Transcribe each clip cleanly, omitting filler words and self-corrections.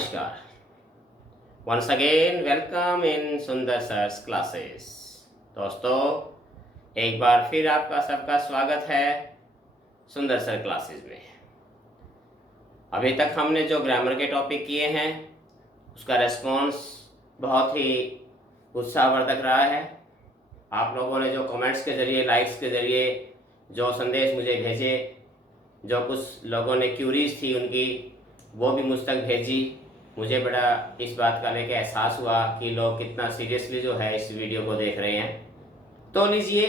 नमस्कार। Once again welcome in सुंदर sirs classes. दोस्तों, एक बार फिर आपका सबका स्वागत है सुंदर सर क्लासेस में। अभी तक हमने जो ग्रामर के टॉपिक किए हैं उसका रेस्पॉन्स बहुत ही उत्साहवर्धक रहा है। आप लोगों ने जो कमेंट्स के ज़रिए, लाइक्स के ज़रिए जो संदेश मुझे भेजे, जो कुछ लोगों ने क्यूरीज थी उनकी वो भी मुझ तक भेजी, मुझे बड़ा इस बात का लेकर एहसास हुआ कि लोग कितना सीरियसली जो है इस वीडियो को देख रहे हैं। तो लीजिए,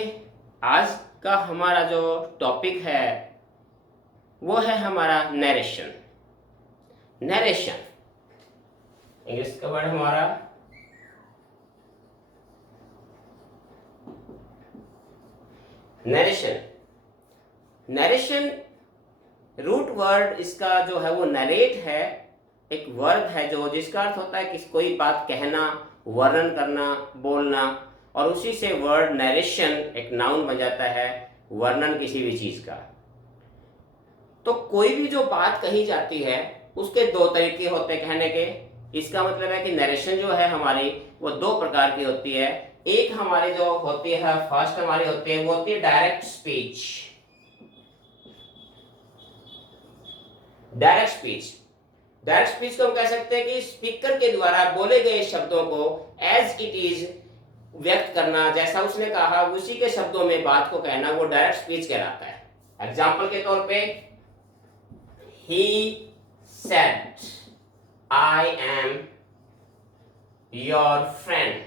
आज का हमारा जो टॉपिक है वो है हमारा नरेशन। नरेशन इंग्लिश का वर्ड हमारा नरेशन। नरेशन रूट वर्ड इसका जो है वो नरेट है, एक वर्ब है जो जिसका अर्थ होता है कि कोई बात कहना, वर्णन करना, बोलना, और उसी से वर्ड नरेशन एक नाउन बन जाता है, वर्णन किसी भी चीज का। तो कोई भी जो बात कही जाती है उसके दो तरीके होते हैं कहने के। इसका मतलब है कि नरेशन जो है हमारी वो दो प्रकार की होती है। एक हमारी जो होती है, फर्स्ट हमारी होती है, वो होती है डायरेक्ट स्पीच। डायरेक्ट स्पीच को हम कह सकते हैं कि स्पीकर के द्वारा बोले गए शब्दों को एज इट इज व्यक्त करना, जैसा उसने कहा उसी के शब्दों में बात को कहना, वो डायरेक्ट स्पीच कहलाता है। एग्जाम्पल के तौर पे, he said I am your friend,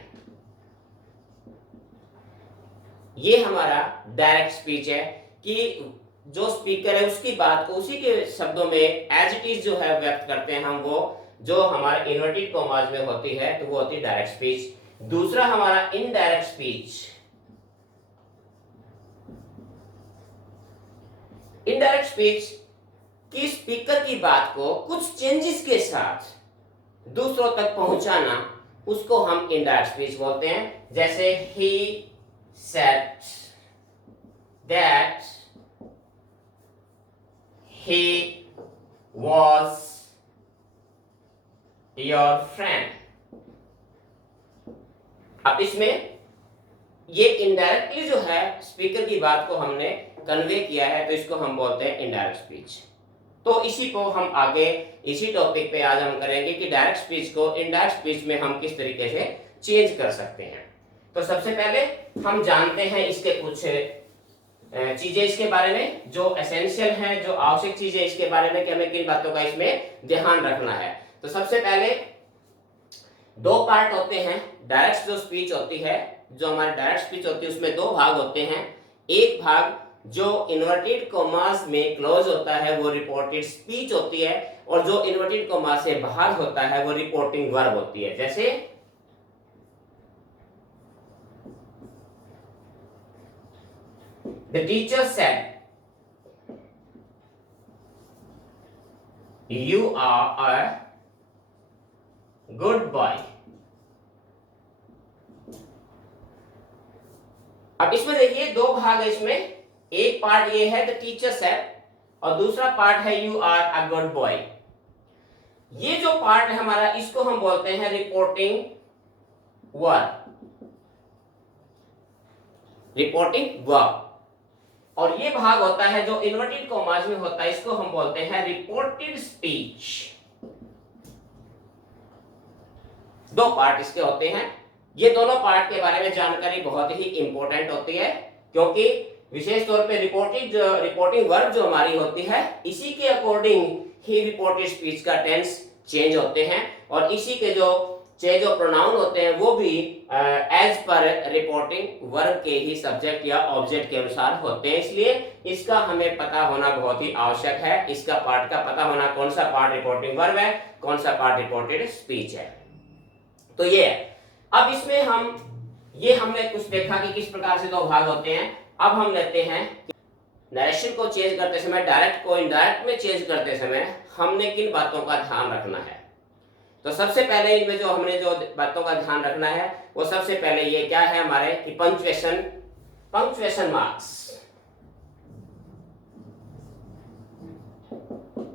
ये हमारा डायरेक्ट स्पीच है कि जो स्पीकर है उसकी बात को उसी के शब्दों में एज इट इज जो है व्यक्त करते हैं हम, वो जो हमारे इन्वर्टेड कॉमास में होती है तो वो होती है डायरेक्ट स्पीच। दूसरा हमारा इनडायरेक्ट स्पीच। इनडायरेक्ट स्पीच कि स्पीकर की बात को कुछ चेंजेस के साथ दूसरों तक पहुंचाना, उसको हम इनडायरेक्ट स्पीच बोलते हैं। जैसे he said that he was your friend। अब इसमें ये इनडायरेक्टली जो है स्पीकर की बात को हमने कन्वे किया है, तो इसको हम बोलते हैं इनडायरेक्ट स्पीच। तो इसी को हम आगे इसी टॉपिक पे आज हम करेंगे कि डायरेक्ट स्पीच को इनडायरेक्ट स्पीच में हम किस तरीके से चेंज कर सकते हैं। तो सबसे पहले हम जानते हैं इसके कुछ चीजें इसके बारे में जो एसेंशियल हैं, जो आवश्यक चीजें इसके बारे में कि हमें किन बातों का इसमें ध्यान रखना है। तो सबसे पहले दो पार्ट होते हैं। डायरेक्ट जो स्पीच होती है, जो हमारी डायरेक्ट स्पीच होती है, उसमें दो भाग होते हैं। एक भाग जो इन्वर्टेड कॉमास में क्लोज होता है वो रिपोर्टेड स्पीच होती है, और जो इन्वर्टेड कॉमास से बाहर होता है वो रिपोर्टिंग वर्ब होती है। जैसे the teacher said you are a good boy। अब इसमें देखिए दो भाग है इसमें। एक पार्ट ये है द टीचर सेड, और दूसरा पार्ट है you are a good boy. ये जो पार्ट है हमारा, इसको हम बोलते हैं रिपोर्टिंग वर्ब। Reporting verb. और ये भाग होता है जो इन्वर्टेड कॉमास में होता है, इसको हम बोलते हैं रिपोर्टेड स्पीच। दो पार्ट इसके होते हैं। ये दोनों पार्ट के बारे में जानकारी बहुत ही इंपॉर्टेंट होती है, क्योंकि विशेष तौर पे रिपोर्टिंग वर्ब जो हमारी होती है, इसी के अकॉर्डिंग ही रिपोर्टेड स्पीच का टेंस चेंज होते हैं, और इसी के जो प्रोनाउन होते हैं वो भी एज पर रिपोर्टिंग वर्ब के ही सब्जेक्ट या ऑब्जेक्ट के अनुसार होते हैं। इसलिए इसका हमें पता होना बहुत ही आवश्यक है। इसका पार्ट का पता होना, कौन सा पार्ट रिपोर्टिंग वर्ब है, कौन सा पार्ट रिपोर्टेड स्पीच है। तो ये है। अब इसमें हमने कुछ देखा कि किस प्रकार से दो भाग होते हैं। अब हम लेते हैं नरेशन को चेंज करते समय, डायरेक्ट को इनडायरेक्ट में चेंज करते समय हमने किन बातों का ध्यान रखना है। तो सबसे पहले इनमें जो हमने जो बातों का ध्यान रखना है वो सबसे पहले ये क्या है हमारे कि पंक्चुएशन मार्क्स।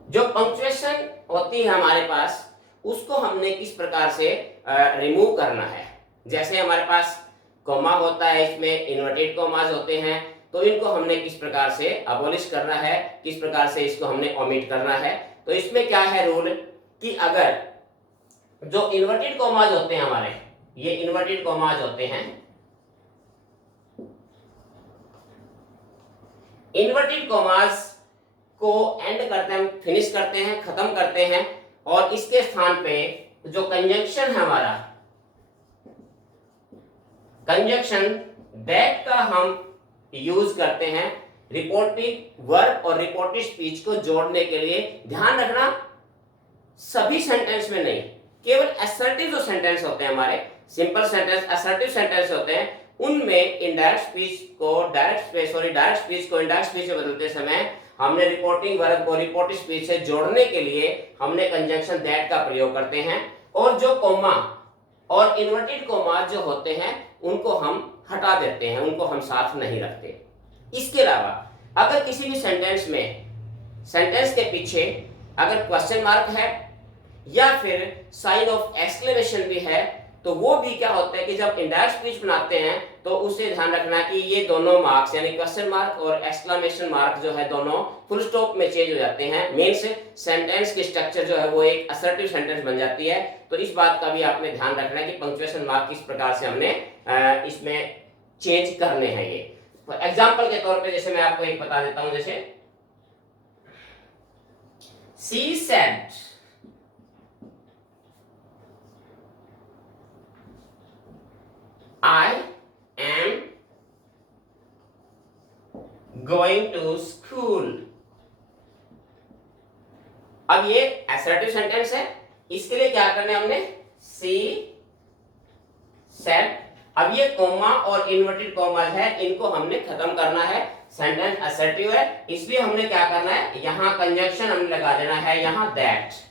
जो पंक्चुएशन होती है हमारे पास, उसको हमने किस प्रकार से रिमूव करना है। जैसे हमारे पास कॉमा होता है, इसमें इन्वर्टेड कॉमास होते हैं, तो इनको हमने किस प्रकार से अबॉलिश करना है, किस प्रकार से इसको हमने ओमिट करना है। तो इसमें क्या है रूल कि अगर जो इन्वर्टेड कॉमास होते हैं हमारे, ये इन्वर्टेड कॉमास होते हैं, इन्वर्टेड कॉमास को एंड करते हैं, फिनिश करते हैं, खत्म करते हैं, और इसके स्थान पे जो कंजंक्शन है हमारा, कंजंक्शन दैट का हम यूज करते हैं रिपोर्टिव वर्ब और रिपोर्टिव स्पीच को जोड़ने के लिए। ध्यान रखना सभी सेंटेंस में नहीं, केवल असर्टिव जो सेंटेंस होते हैं हमारे, सिंपल सेंटेंस, असर्टिव सेंटेंस होते हैं, उनमें इनडायरेक्ट स्पीच को डायरेक्ट स्पीच को इनडायरेक्ट स्पीच में बदलते समय हमने रिपोर्टिंग वर्ब को रिपोर्टिव स्पीच से जोड़ने के लिए हमने कंजंक्शन दैट का प्रयोग करते हैं। और जो कॉमा और इन्वर्टेड कॉमा जो होते हैं उनको हम हटा देते हैं, उनको हम साथ नहीं रखते। इसके अलावा अगर किसी भी सेंटेंस में, सेंटेंस के पीछे अगर क्वेश्चन मार्क है या फिर साइन ऑफ एक्सक्लेमेशन भी है, तो वो भी क्या होता है कि जब इनडायरेक्ट स्पीच बनाते हैं तो उससे ध्यान रखना कि ये दोनों मार्क्स यानी क्वेश्चन मार्क और एक्सक्लेमेशन मार्क जो है दोनों फुल स्टॉप में चेंज हो जाते हैं। मींस सेंटेंस की स्ट्रक्चर जो है वो एक असर्टिव सेंटेंस बन जाती है। तो इस बात का भी आपने ध्यान रखना है कि पंक्चुएशन मार्क किस प्रकार से हमने इसमें चेंज करने हैं। ये एग्जाम्पल के तौर पे जैसे मैं आपको एक बता देता हूं, जैसे she said I am going to school। अब ये assertive sentence है, इसके लिए क्या करना है हमने, she said। अब ये कॉमा और इन्वर्टेड कॉमा है, इनको हमने खत्म करना है। सेंटेंस assertive है, इसलिए हमने क्या करना है, यहां कंजंक्शन हमने लगा देना है, यहां that।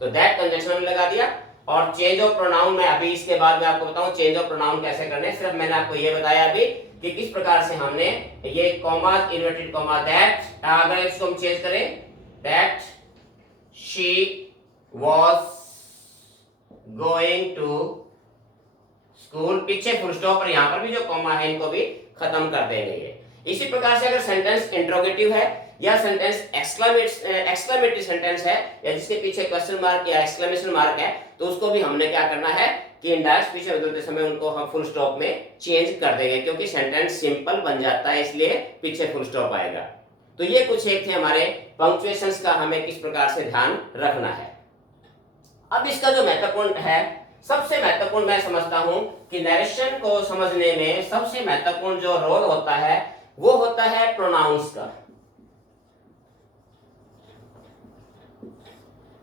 तो that कंजंक्शन हमने लगा दिया। और चेंज ऑफ प्रोनाउन में अभी इसके बाद मैं आपको बताऊं चेंज ऑफ प्रोनाउन कैसे करने। सिर्फ मैंने आपको ये बताया अभी कि किस प्रकार से हमने ये कॉमा, इन्वर्टेड कॉमा, दैट, अगर इसको हम चेंज करें, that she was going to school, पीछे फुल स्टॉप और यहां पर भी जो कॉमा है इनको भी खत्म कर देंगे। इसी प्रकार से अगर सेंटेंस इंट्रोगेटिव है या सेंटेंस एक्सक्लेमेटरी सेंटेंस है या जिसके पीछे क्वेश्चन मार्क या एक्सक्लेमेशन मार्क है, तो उसको भी हमने क्या करना है कि इनडायरेक्ट स्पीच में बदलते समय उनको हम फुल स्टॉप में चेंज कर देंगे, क्योंकि सेंटेंस सिंपल बन जाता है, इसलिए पीछे फुल स्टॉप आएगा। तो ये कुछ एक थे हमारे पंक्चुएशंस का हमें किस प्रकार से ध्यान रखना है। अब इसका जो महत्वपूर्ण है, सबसे महत्वपूर्ण मैं समझता हूं कि नरेशन को समझने में सबसे महत्वपूर्ण जो रोल होता है वो होता है प्रोनाउंस का।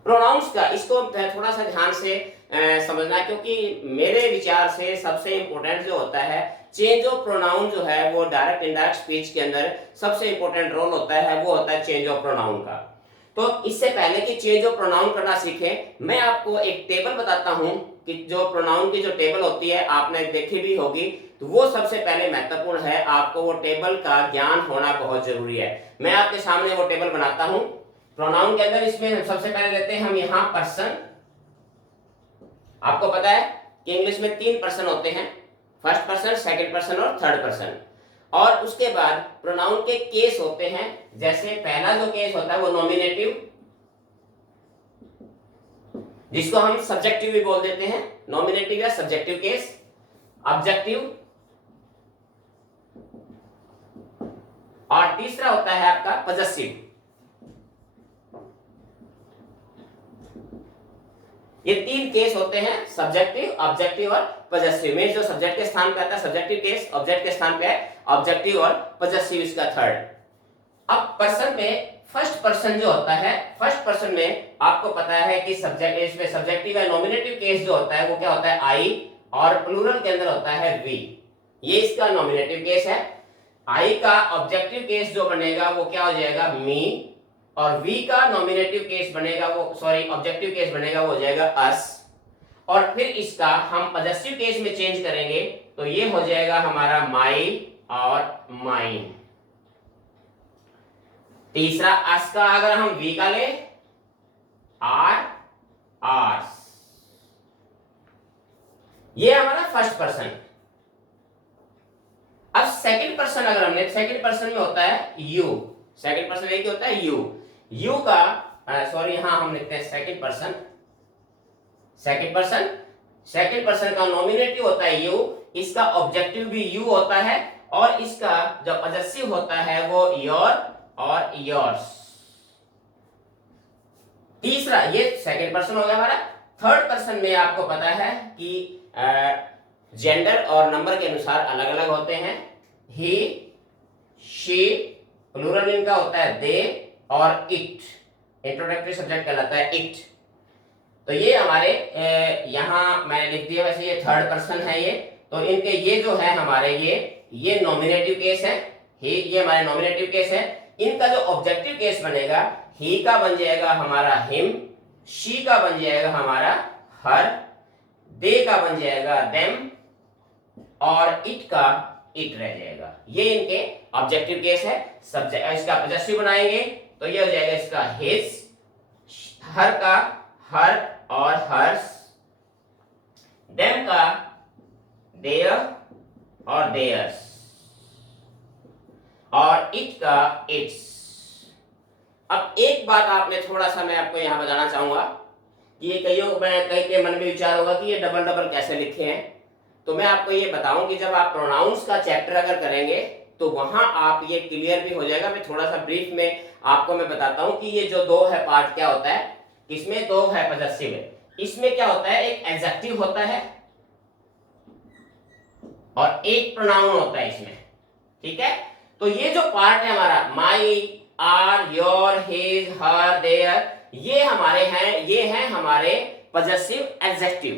प्रोनाउंस का इसको थोड़ा सा ध्यान से समझना, क्योंकि मेरे विचार से सबसे इंपॉर्टेंट जो होता है चेंज ऑफ प्रोनाउन जो है वो डायरेक्ट इनडायरेक्ट स्पीच के अंदर सबसे इंपॉर्टेंट रोल होता है, वो होता है चेंज ऑफ प्रोनाउन का। तो इससे पहले कि चेंज ऑफ प्रोनाउन करना सीखें, मैं आपको एक टेबल बताता हूं कि जो प्रोनाउन की जो टेबल होती है आपने देखी भी होगी, तो वो सबसे पहले महत्वपूर्ण है, आपको वो टेबल का ज्ञान होना बहुत जरूरी है। मैं आपके सामने वो टेबल बनाता हूं प्रोनाउन के अंदर। इसमें सबसे पहले लेते हैं हम यहाँ पर्सन। आपको पता है कि इंग्लिश में 3 पर्सन होते हैं, फर्स्ट पर्सन, सेकंड पर्सन और थर्ड पर्सन। और उसके बाद प्रोनाउन के केस होते हैं, जैसे पहला जो केस होता है वो नॉमिनेटिव, जिसको हम सब्जेक्टिव भी बोल देते हैं, नॉमिनेटिव या सब्जेक्टिव केस, ऑब्जेक्टिव, और तीसरा होता है आपका पॉजेसिव। ये 3 केस होते हैं, सब्जेक्टिव, ऑब्जेक्टिव और पॉजेसिव। में जो सब्जेक्ट के स्थान पे आता है सब्जेक्टिव केस, ऑब्जेक्ट के स्थान पे है ऑब्जेक्टिव और पॉजेसिव इसका थर्ड। अब पर्सन में फर्स्ट पर्सन जो होता है, फर्स्ट पर्सन में आपको पता है कि सब्जेक्ट, इसमें सब्जेक्टिव या नॉमिनेटिव केस जो होता है वो क्या होता है आई, और प्लूरल के अंदर होता है वी। ये इसका नॉमिनेटिव केस है। आई का ऑब्जेक्टिव केस जो बनेगा वो क्या हो जाएगा, मी, और वी का नॉमिनेटिव केस बनेगा वो, सॉरी ऑब्जेक्टिव केस बनेगा वो हो जाएगा अस। और फिर इसका हम पॉजेसिव केस में चेंज करेंगे तो ये हो जाएगा हमारा माई और माइन। तीसरा अस का अगर हम वी का ले, आर आवर्स। ये हमारा फर्स्ट पर्सन। अब सेकंड पर्सन अगर हमने, सेकंड पर्सन में होता है यू। सेकंड पर्सन में क्या होता है? यू। यू का सॉरी यहां हम लिखते हैं second person. Second person, second person का नॉमिनेटिव होता है यू, इसका ऑब्जेक्टिव भी यू होता है, और इसका जो पॉजेसिव होता है वो योर और योर्स। तीसरा, ये सेकंड पर्सन हो गया हमारा। थर्ड पर्सन में आपको पता है कि जेंडर और नंबर के अनुसार अलग अलग होते हैं। ही, शी, प्लूरल इनका होता है दे, और इट। इंट्रोडक्टरी सब्जेक्ट कहलाता है इट। तो ये हमारे यहाँ मैंने लिख दिया, वैसे ये थर्ड पर्सन है ये। तो इनके ये जो है हमारे ये नॉमिनेटिव केस है। ही, ये हमारे नॉमिनेटिव केस है। इनका जो ऑब्जेक्टिव केस बनेगा, ही का बन जाएगा हमारा हिम, शी का बन जाएगा हमारा हर, दे का बन जाएगा देम, और इट का इट रह जाएगा। ये इनके ऑब्जेक्टिव केस है। सब्जेक्ट इसका पॉजेसिव बनाएंगे तो ये हो जाएगा इसका हिज, हर का हर और हर्स, देम का देयर और देयर्स, और इट का इट्स। अब एक बात आपने थोड़ा सा मैं आपको यहां बताना चाहूंगा कि ये कई के मन में विचार होगा कि ये डबल डबल कैसे लिखे हैं। तो मैं आपको ये बताऊं कि जब आप प्रोनाउंस का चैप्टर अगर करेंगे तो वहां आप ये क्लियर भी हो जाएगा। मैं थोड़ा सा ब्रीफ में आपको मैं बताता हूं कि ये जो दो है पार्ट क्या होता है। इसमें दो है पॉजेसिव है। इसमें क्या होता है, एक एडजेक्टिव होता है और एक प्रोनाउन होता है इसमें, ठीक है। तो ये जो पार्ट है हमारा my, our, your, his, her, their, ये हमारे हैं, ये हैं हमारे पॉजेसिव एडजेक्टिव।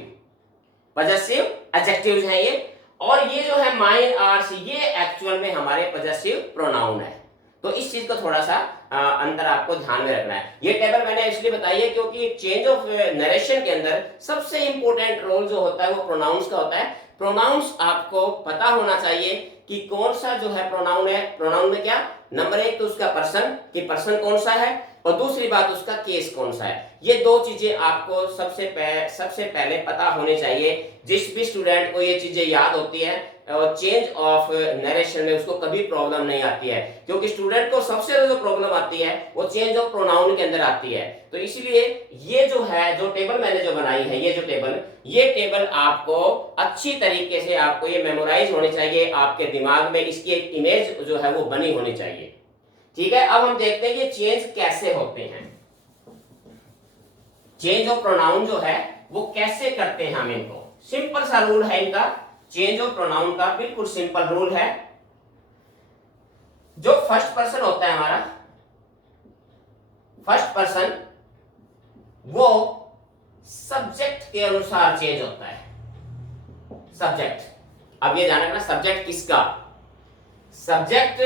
पॉजेसिव एडजेक्टिव्स हैं ये। और ये जो है माइन, आर्स, ये एक्चुअल में हमारे पॉजेसिव प्रोनाउन है। तो इस चीज को थोड़ा सा अंतर आपको ध्यान में रखना है। ये टेबल मैंने इसलिए बताई है क्योंकि चेंज ऑफ नरेशन के अंदर सबसे इंपॉर्टेंट रोल जो होता है वो प्रोनाउंस का होता है। प्रोनाउंस आपको पता होना चाहिए कि कौन सा जो है प्रोनाउन है। प्रोनाउन में क्या, नंबर एक तो उसका पर्सन, कि पर्सन कौन सा है, और दूसरी बात उसका केस कौन सा है। ये दो चीजें आपको सबसे पहले पता होनी चाहिए। जिस भी स्टूडेंट को ये चीजें याद होती है और चेंज ऑफ नरेशन में उसको कभी प्रॉब्लम नहीं आती है, क्योंकि स्टूडेंट को सबसे ज्यादा जो प्रॉब्लम आती है वो चेंज ऑफ प्रोनाउन के अंदर आती है। तो इसीलिए ये जो है, जो टेबल मैंने जो बनाई है, ये टेबल आपको अच्छी तरीके से आपको ये मेमोराइज होनी चाहिए, आपके दिमाग में इसकी एक इमेज जो है वो बनी होनी चाहिए, ठीक है। अब हम देखते हैं कि चेंज कैसे होते हैं। चेंज ऑफ प्रोनाउन जो है वो कैसे करते हैं हम इनको। सिंपल सा रूल है इनका, चेंज ऑफ प्रोनाउन का बिल्कुल सिंपल रूल है। जो फर्स्ट पर्सन होता है हमारा, फर्स्ट पर्सन वो सब्जेक्ट के अनुसार चेंज होता है। सब्जेक्ट, अब ये ध्यान रखना सब्जेक्ट किसका। सब्जेक्ट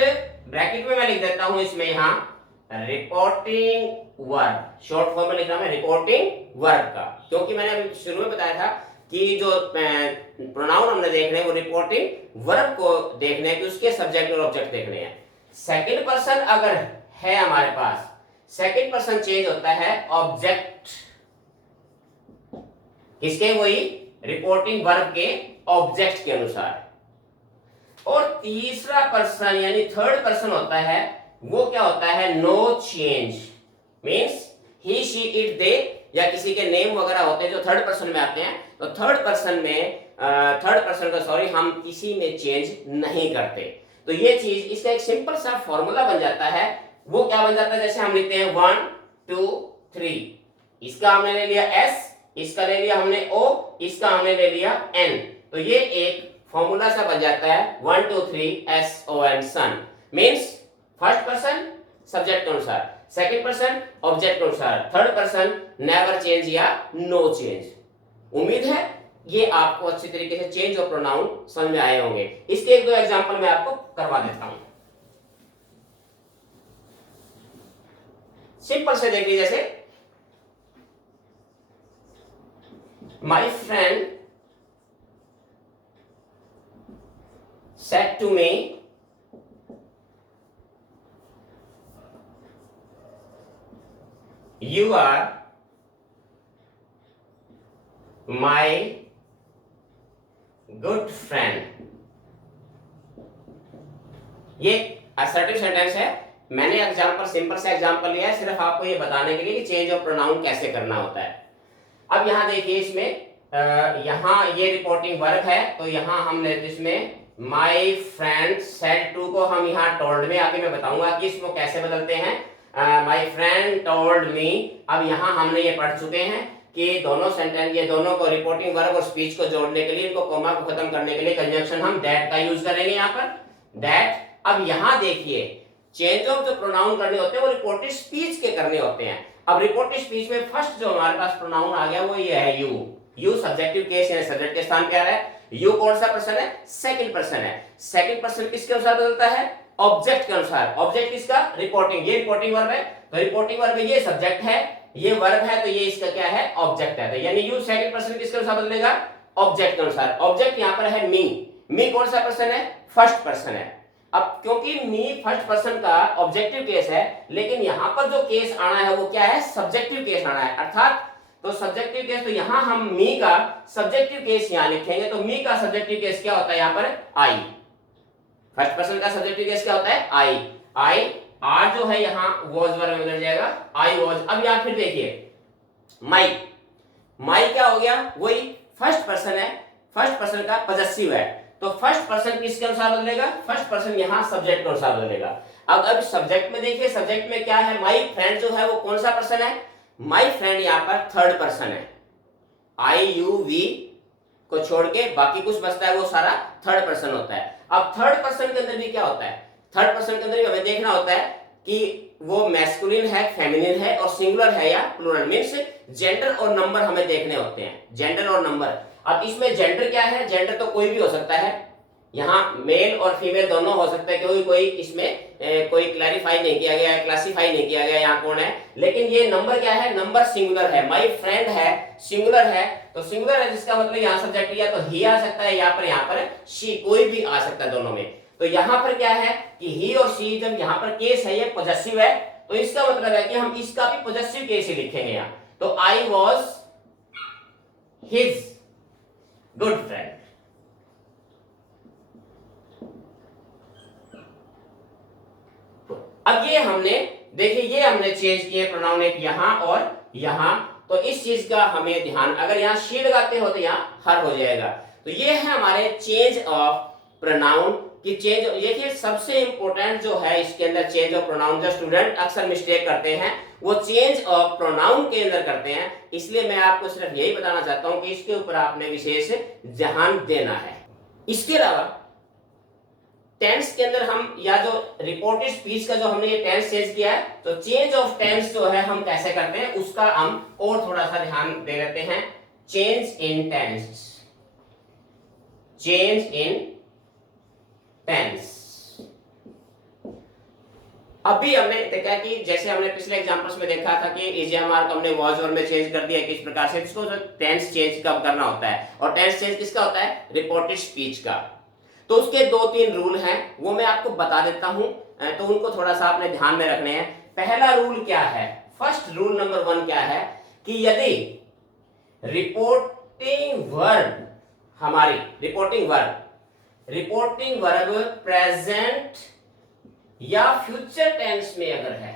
ब्रैकेट में मैं लिख देता हूं इसमें यहां रिपोर्टिंग वर्ब, शॉर्ट फॉर्म में लिख रहा हूं मैं रिपोर्टिंग वर्ब का, क्योंकि मैंने अभी शुरू में बताया था कि जो प्रोनाउन हमने देखने हैं वो रिपोर्टिंग वर्ब को देखने हैं कि उसके सब्जेक्ट और ऑब्जेक्ट देखने हैं। सेकंड पर्सन अगर है हमारे पास, सेकंड पर्सन चेंज होता है ऑब्जेक्ट किसके, वही रिपोर्टिंग वर्ब के ऑब्जेक्ट के अनुसार। और तीसरा पर्सन यानी थर्ड पर्सन होता है वो क्या होता है, no change, means he, she, it, they, या किसी के नेम वगैरह होते हैं जो थर्ड पर्सन में आते हैं। तो थर्ड पर्सन का सॉरी हम किसी में चेंज नहीं करते। तो ये चीज, इसका एक सिंपल सा फॉर्मूला बन जाता है। वो क्या बन जाता है, जैसे हम लिखते हैं 1 2 3, इसका हमने ले लिया s, इसका ले लिया हमने o, इसका हमने ले लिया n। तो ये एक फॉर्मूला सा बन जाता है 1 2 3 SON, सन। मींस फर्स्ट पर्सन सब्जेक्ट के अनुसार, सेकंड पर्सन ऑब्जेक्ट के अनुसार, थर्ड पर्सन नेवर चेंज या नो चेंज। उम्मीद है ये आपको अच्छी तरीके से चेंज ऑफ प्रोनाउन समझ में आए होंगे। इसके एक दो एग्जांपल मैं आपको करवा देता हूं। सिंपल से देखिए, जैसे my friend said to me, you are my good friend. ये असर्टिव सेंटेंस है। मैंने एग्जांपल, सिंपल सा एग्जांपल लिया है सिर्फ आपको ये बताने के लिए कि चेंज ऑफ प्रोनाउन कैसे करना होता है। अब यहां देखिए, इसमें यहां ये रिपोर्टिंग वर्ब है, तो यहां हमने इसमें माय फ्रेंड सेड टू को हम यहां टोल्ड में, आगे मैं बताऊंगा कि इसको कैसे बदलते हैं। My friend told me. अब यहां हमने ये पढ़ चुके हैं कि दोनों सेंटेंस, ये दोनों को रिपोर्टिंग वर्ब और स्पीच को जोड़ने के लिए, इनको कॉमा को खत्म करने के लिए कंजंक्शन हम दैट का यूज करेंगे यहां पर, दैट। अब यहां देखिए, चेंज ऑफ जो प्रोनाउन करने होते हैं वो रिपोर्टेड स्पीच के करने होते हैं। अब रिपोर्टेड स्पीच में फर्स्ट जो हमारे पास प्रोनाउन आ गया वो ये है यू। यू सब्जेक्टिव केस है, सब्जेक्ट के स्थान पे आ रहा है। यू कौन सा पर्सन है? सेकंड पर्सन है। सेकंड पर्सन किसके अनुसार बदलता है? ऑब्जेक्ट के अनुसार। ऑब्जेक्ट किसका? रिपोर्टिंग। ये रिपोर्टिंग वर्ब है, तो रिपोर्टिंग वर्ब में ये सब्जेक्ट है, ये वर्ब है, तो ये इसका क्या है? ऑब्जेक्ट है। तो यानी यू सेकंड पर्सन किसके अनुसार बदलेगा? ऑब्जेक्ट के अनुसार। ऑब्जेक्ट यहां पर है मी। मी कौन सा पर्सन है? फर्स्ट पर्सन है। अब क्योंकि मी फर्स्ट पर्सन का ऑब्जेक्टिव केस है, लेकिन यहां पर जो केस आना है वो क्या है? सब्जेक्टिव केस आना है। अर्थात तो सब्जेक्टिव केस, तो यहां हम मी का सब्जेक्टिव केस यहां लिखेंगे, तो मी का सब्जेक्टिव केस क्या होता है यहां पर? आई। फर्स्ट पर्सन का सब्जेक्टिव केस क्या होता है? आई। आई, आर जो है यहां वॉज वर्ब में बदल जाएगा, आई वॉज। अब यहां फिर देखिए माई। माई क्या हो गया? वही फर्स्ट पर्सन है, फर्स्ट पर्सन का पॉजेसिव है, तो फर्स्ट पर्सन किसके अनुसार बदलेगा? फर्स्ट पर्सन यहां सब्जेक्ट के अनुसार बदलेगा। अब सब्जेक्ट में देखिए, सब्जेक्ट में क्या है? माई फ्रेंड जो है वो कौन सा पर्सन है? माई फ्रेंड यहां पर थर्ड पर्सन है। आई यू वी को छोड़ के बाकी कुछ बचता है वो सारा थर्ड पर्सन होता है। अब थर्ड पर्सन के अंदर भी क्या होता है? थर्ड पर्सन के अंदर भी हमें देखना होता है कि वो मैस्कुलिन है, फेमिनिन है और सिंगुलर है या प्लूरल, मींस जेंडर और नंबर हमें देखने होते हैं, जेंडर और नंबर। अब इसमें जेंडर क्या है? जेंडर तो कोई भी हो सकता है, यहाँ मेल और फीमेल दोनों हो सकते हैं, क्योंकि कोई इसमें कोई क्लैरिफाई नहीं किया गया है, क्लासिफाई नहीं किया गया यहाँ कौन है। लेकिन ये नंबर क्या है? नंबर सिंगुलर है। माई फ्रेंड है, सिंगुलर है, तो सिंगुलर है जिसका मतलब यहाँ सब्जेक्ट या तो ही आ सकता है, यहाँ पर शी, कोई भी आ सकता है दोनों में। तो यहाँ पर क्या है कि ही और शी, जब यहाँ पर केस है ये पॉजेसिव है, तो इसका मतलब है कि हम इसका भी पॉजेसिव केस ही लिखेंगे यहाँ। तो I was his good friend. अब ये हमने देखिए, ये हमने चेंज किए प्रोनाउन एक यहां और यहां, तो इस चीज का हमें ध्यान, अगर यहां शी लगाते हो तो यहां हर हो जाएगा। तो ये है हमारे चेंज ऑफ प्रोनाउन की चेंज। देखिए सबसे इंपॉर्टेंट जो है इसके अंदर चेंज ऑफ प्रोनाउन, जो स्टूडेंट अक्सर मिस्टेक करते हैं वो चेंज ऑफ प्रोनाउन के अंदर करते हैं, इसलिए मैं आपको सिर्फ यही बताना चाहता हूं कि इसके ऊपर आपने विशेष ध्यान देना है। इसके अलावा टेंस के अंदर हम, या जो रिपोर्टेड स्पीच का जो हमने ये टेंस चेंज किया है, तो चेंज ऑफ टेंस जो है हम कैसे करते हैं उसका हम और थोड़ा सा ध्यान दे लेते हैं। Change in tense, change in tense. अभी हमने देखा कि जैसे हमने पिछले एग्जांपल्स में देखा था कि इज-एम-आर को हमने वॉज वर्ब में चेंज कर दिया, किस प्रकार से इसको जो टेंस चेंज कब करना होता है, और टेंस चेंज किसका होता है? रिपोर्टेड स्पीच का। तो उसके 2-3 रूल हैं, वो मैं आपको बता देता हूं, तो उनको थोड़ा सा आपने ध्यान में रखने हैं। पहला रूल क्या है? फर्स्ट रूल नंबर 1 क्या है कि यदि रिपोर्टिंग वर्ब, हमारी रिपोर्टिंग वर्ब प्रेजेंट या फ्यूचर टेंस में अगर है,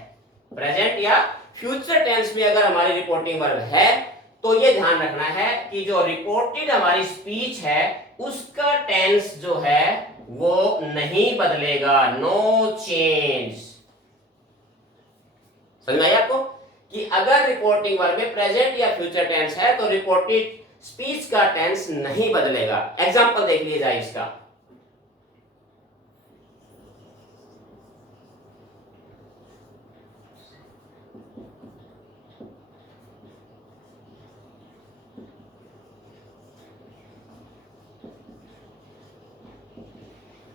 प्रेजेंट या फ्यूचर टेंस में अगर हमारी रिपोर्टिंग वर्ब है, तो ये ध्यान रखना है कि जो रिपोर्टेड हमारी स्पीच है उसका टेंस जो है वो नहीं बदलेगा, नो चेंज। समझ में आया आपको कि अगर रिपोर्टिंग वर्ब में प्रेजेंट या फ्यूचर टेंस है तो रिपोर्टेड स्पीच का टेंस नहीं बदलेगा। एग्जांपल देख लीजिए इसका।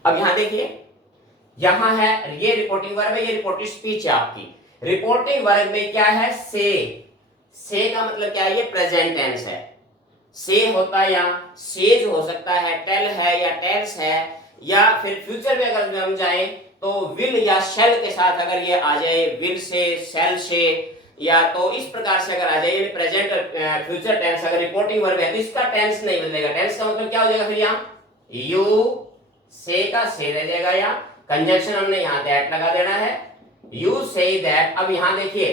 अब यहां देखिए, यहां है ये रिपोर्टिंग वर्ब है, ये रिपोर्टिंग स्पीच है आपकी। रिपोर्टिंग वर्ब में क्या है? से का मतलब क्या है? ये प्रेजेंट टेंस है। से होता है या सेज हो सकता है, टेल है या टेल्स है, या फिर फ्यूचर में अगर हम जाएं तो विल या शेल के साथ अगर ये आ जाए, विल से, शेल से, या तो इस प्रकार से अगर आ जाए प्रेजेंट फ्यूचर टेंस अगर रिपोर्टिंग वर्ब है तो इसका टेंस नहीं बदलेगा। टेंस का मतलब क्या हो जाएगा फिर यहाँ यू से का से रह जाएगा, यहाँ कंजंक्शन हमने यहाँ दैट लगा देना है, यू से दैट। अब यहाँ देखिए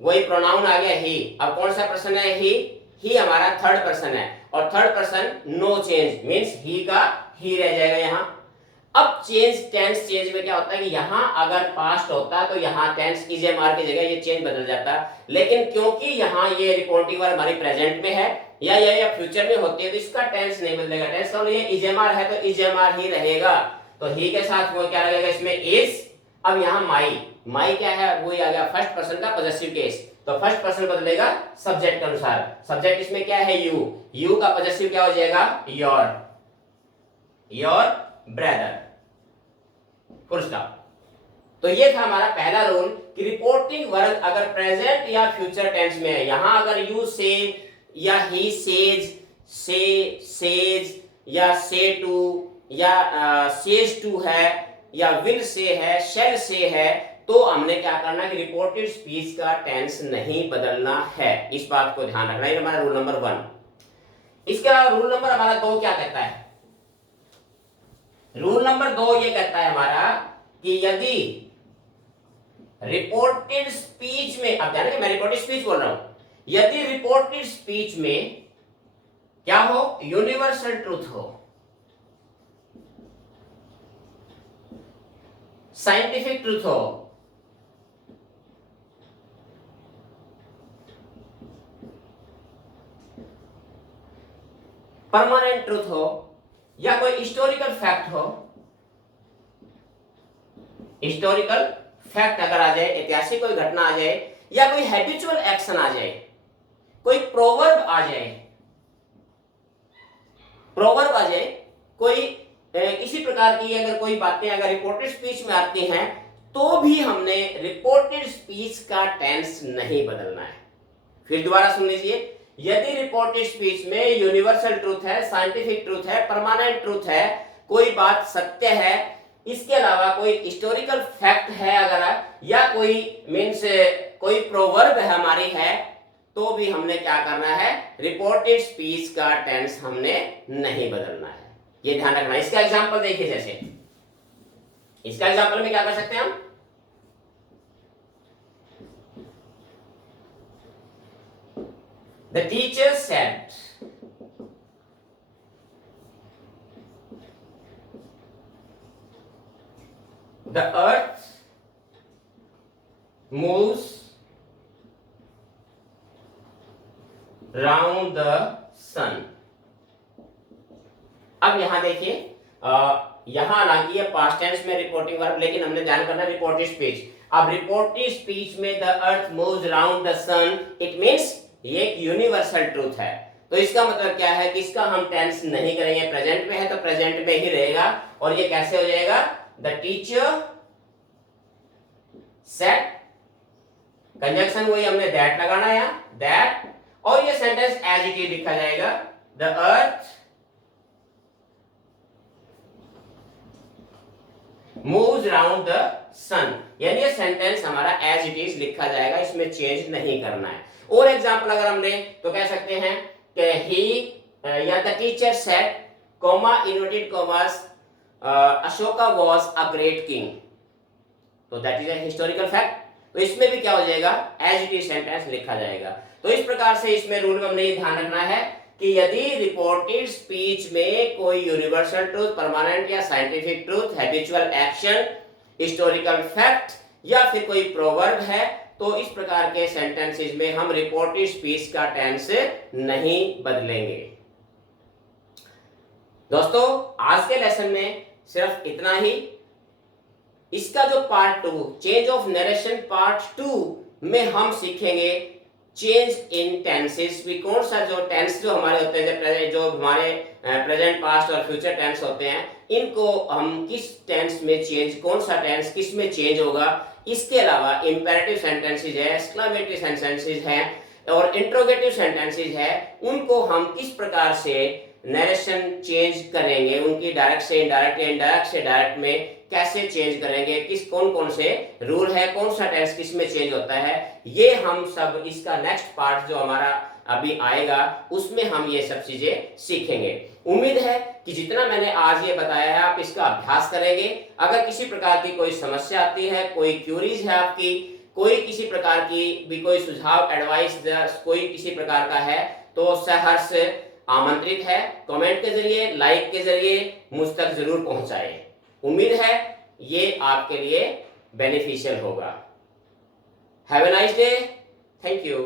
वही प्रोनाउन आ गया ही। अब कौन सा पर्सन है ही हमारा थर्ड पर्सन है और third person no change means he का ही रह जाएगा यहाँ। अब चेंज टेंस चेंज में क्या होता है कि यहाँ अगर पास्ट होता तो यहाँ टेंस इज एम आर की जगह ये चेंज बदल जाता, लेकिन क्योंकि यहाँ ये रिपोर्टिंग वर्ब हमारी प्रेजेंट में है या फ्यूचर में होती है तो इसका टेंस नहीं बदलेगा। टेंस का ये इज एम आर है तो इज एम आर ही रहेगा। तो ही के साथ वो क्या लगेगा इसमें इज। अब यहाँ माई क्या है वही आ गया फर्स्ट पर्सन का पॉजेसिव केस, तो फर्स्ट पर्सन बदलेगा सब्जेक्ट के अनुसार। सब्जेक्ट इसमें क्या है यू का पॉजेसिव क्या हो जाएगा योर ब्रदर, फुल स्टॉप। तो ये था हमारा पहला रूल कि रिपोर्टिंग वर्ब अगर प्रेजेंट या फ्यूचर टेंस में है, यहां अगर यू से या ही सेज या से टू या सेज टू है या विल से है शेल से है तो हमने क्या करना है कि रिपोर्टेड स्पीच का टेंस नहीं बदलना है। इस बात को ध्यान रखना है, हमारा रूल नंबर 1। इसका रूल नंबर हमारा 2 क्या कहता है? रूल नंबर 2 ये कहता है हमारा कि यदि रिपोर्टेड स्पीच में, अब ध्यान रखिए मैं रिपोर्टेड स्पीच बोल रहा हूं, यदि रिपोर्टेड स्पीच में क्या हो यूनिवर्सल ट्रूथ हो, साइंटिफिक ट्रूथ हो, परमानेंट ट्रूथ हो या कोई हिस्टोरिकल फैक्ट हो, हिस्टोरिकल फैक्ट अगर आ जाए, ऐतिहासिक कोई घटना आ जाए या कोई हैबिचुअल एक्शन आ जाए, कोई प्रोवर्ब आ जाए, कोई इसी प्रकार की अगर कोई बातें अगर रिपोर्टेड स्पीच में आती हैं तो भी हमने रिपोर्टेड स्पीच का टेंस नहीं बदलना है। फिर दोबारा सुन लीजिए, यदि रिपोर्टेड स्पीच में यूनिवर्सल ट्रूथ है, साइंटिफिक ट्रूथ है, परमानेंट ट्रूथ है, कोई बात सत्य है, इसके अलावा कोई हिस्टोरिकल फैक्ट है अगर या कोई मींस कोई प्रोवर्ब है हमारी है, तो भी हमने क्या करना है रिपोर्टेड स्पीच का टेंस हमने नहीं बदलना है। ये ध्यान रखना। इसका एग्जांपल देखिए, जैसे इसका एग्जांपल में क्या कर सकते हैं हम, The teacher said the earth moves round the sun। अब यहां देखिए यहां हालांकि ये पास्ट टेंस में रिपोर्टिंग वर्ब, लेकिन हमने ध्यान करना रिपोर्टेड स्पीच। अब रिपोर्टेड स्पीच में the earth moves round the sun, it means ये एक यूनिवर्सल ट्रूथ है। तो इसका मतलब क्या है कि इसका हम टेंस नहीं करेंगे, प्रेजेंट में है तो प्रेजेंट में ही रहेगा। और ये कैसे हो जाएगा, द टीचर सेड, कंजंक्शन वही हमने दैट लगाना है दैट, और ये सेंटेंस एज इट इज लिखा जाएगा, the earth moves round the sun, यानी ये सेंटेंस हमारा एज इट इज लिखा जाएगा, इसमें चेंज नहीं करना है। और एग्जांपल अगर हम लें तो कह सकते हैं कि ही या the teacher said comma inverted commas Ashoka was a great king, तो that is a historical fact. तो इसमें भी क्या हो जाएगा एज इट इज सेंटेंस लिखा जाएगा। तो इस प्रकार से इसमें रूल में हमने ये ध्यान रखना है कि यदि रिपोर्टेड स्पीच में कोई यूनिवर्सल ट्रूथ, परमानेंट या scientific truth, habitual action, historical fact या फिर कोई प्रोवर्ब है, तो इस प्रकार के सेंटेंसेस में हम रिपोर्टेड स्पीच का टेंस नहीं बदलेंगे। दोस्तों आज के लेसन में सिर्फ इतना ही। इसका जो part 2 change of narration part 2 में हम सीखेंगे चेंज इन टेंसेस भी। कौन सा जो टेंस जो हमारे होते हैं, जो हमारे प्रेजेंट, पास्ट और फ्यूचर टेंस होते हैं, इनको हम किस टेंस में चेंज, कौन सा टेंस किस में चेंज होगा। इसके अलावा इंपेरेटिव सेंटेंसेस है, एक्सक्लेमेटरी सेंटेंसेस हैं और इंट्रोगेटिव सेंटेंसेस है, उनको हम किस प्रकार से नरेशन चेंज करेंगे, उनकी डायरेक्ट से इनडायरेक्ट या इनडायरेक्ट से डायरेक्ट में कैसे चेंज करेंगे, किस कौन कौन से रूल है, कौन सा टेंस किस में चेंज होता है, ये हम सब इसका नेक्स्ट पार्ट जो हमारा अभी आएगा उसमें हम ये सब चीजें सीखेंगे। उम्मीद है कि जितना मैंने आज ये बताया है आप इसका अभ्यास करेंगे। अगर किसी प्रकार की कोई समस्या आती है, कोई क्यूरीज है आपकी, कोई किसी प्रकार की भी कोई सुझाव एडवाइस कोई किसी प्रकार का है तो सहर्ष आमंत्रित है कमेंट के जरिए, लाइक के जरिए मुझ तक जरूर पहुंचाए। उम्मीद है ये आपके लिए बेनिफिशियल होगा। Have a nice day. Thank you.